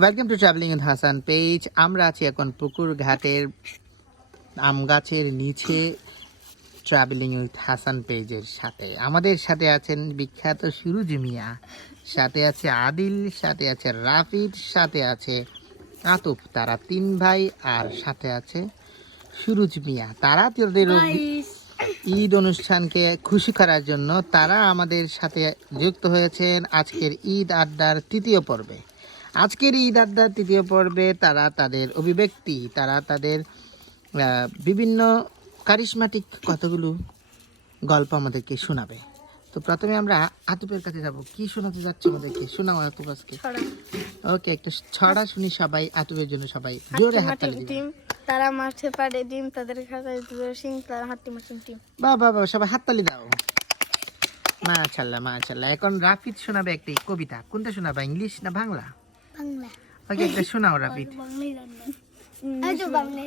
Welcome to travelling with Hasan page. আমরা আছি এখন পুকুর ঘাটের আম গাছের নিচে ট্রাভেলিং উইথ হাসান পেজের সাথে। আমাদের সাথে আছেন বিখ্যাত সুরুজ মিয়া, সাথে আছে আদিল, সাথে আছে রাফিদ, সাথে আছে আতুফ। তারা তিন ভাই আর সাথে আছে সুরুজ মিয়া। তারা তাদের ঈদ অনুষ্ঠানকে খুশি করার জন্য তারা আমাদের সাথে যুক্ত হয়েছেন আজকের ঈদ আড্ডার তৃতীয় পর্বে। আজকের ঈদ আড্ডার তৃতীয় পর্বে তারা তাদের অভিব্যক্তি, তারা তাদের বিভিন্ন কারিশমাটিক কতগুলো গল্প আমাদেরকে শোনাবে। তো প্রথমে আমরা আতুফের কাছে যাব। কি শোনাতে যাচ্ছে আমাদেরকে? শোনাও আতুফ আজকে। ওকে, একটা ছড়া শুনি সবাই। আতুফের জন্য সবাই জোরে হাততালি দিন। তারা মাঠে পাড়ে ডিম, তাদের খাতায় দুটো সিং, তারা হাঁটি মাটিম টিম। বাহ বাহ বাহ, সবাই হাততালি দাও। মাশাআল্লাহ মাশাআল্লাহ। এখন রাফিদ শোনাবে একটি কবিতা। কোনটা শোনাবে, ইংলিশ না বাংলা? বাংলা। ওকে, একটা শোনাও রাফিদ। আজো Bangla.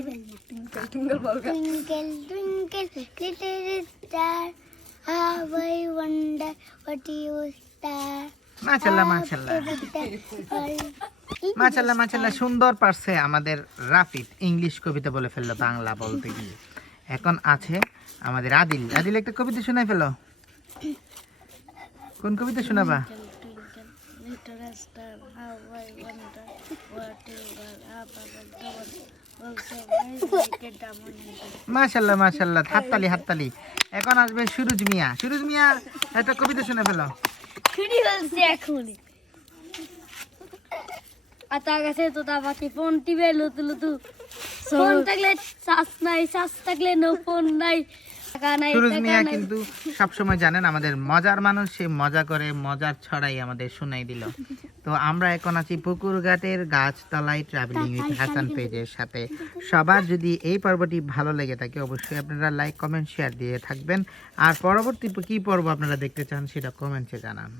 Twinkle twinkle little star, how I wonder what you star. মাশাআল্লাহ মাশাআল্লাহ মাশাআল্লাহ মাশাআল্লাহ, সুন্দর পারছে আমাদের রাফিদ। ইংলিশ কবিতা বলে ফেললো বাংলা বলতে গিয়ে। এখন আছে আমাদের আদিল। আদিল, একটা কবিতা শোনাই ফেলো। কোন কবিতা শোনাবা? মাশাআল্লাহ মাশাআল্লাহ, হাততালি হাততালি। এখন আসবে সুরুজ মিয়া। সুরুজ মিয়া, একটা কবিতা শুনে ফেলো। ছুটি বলছে এখন আতা গাছে তো তা পাখি ফোন টিপে লুতু লুতু, ফোন থাকলে চার্জ নাই, চার্জ থাকলে নো ফোন নাই, টাকা নাই। সুরুজ মিয়া কিন্তু সবসময় জানেন আমাদের মজার মানুষ, সে মজা করে, মজার ছড়াই আমাদের শোনাই দিল। তো আমরা এখন আছি পুকুর ঘাটের গাছতলায় ট্রাভেলিং উইথ হাসান পেজের সাথে। সবার যদি এই পর্বটি ভালো লেগে থাকে অবশ্যই আপনারা লাইক কমেন্ট শেয়ার দিয়ে থাকবেন। আর পরবর্তী কি পর্ব আপনারা দেখতে চান সেটা কমেন্টে জানান।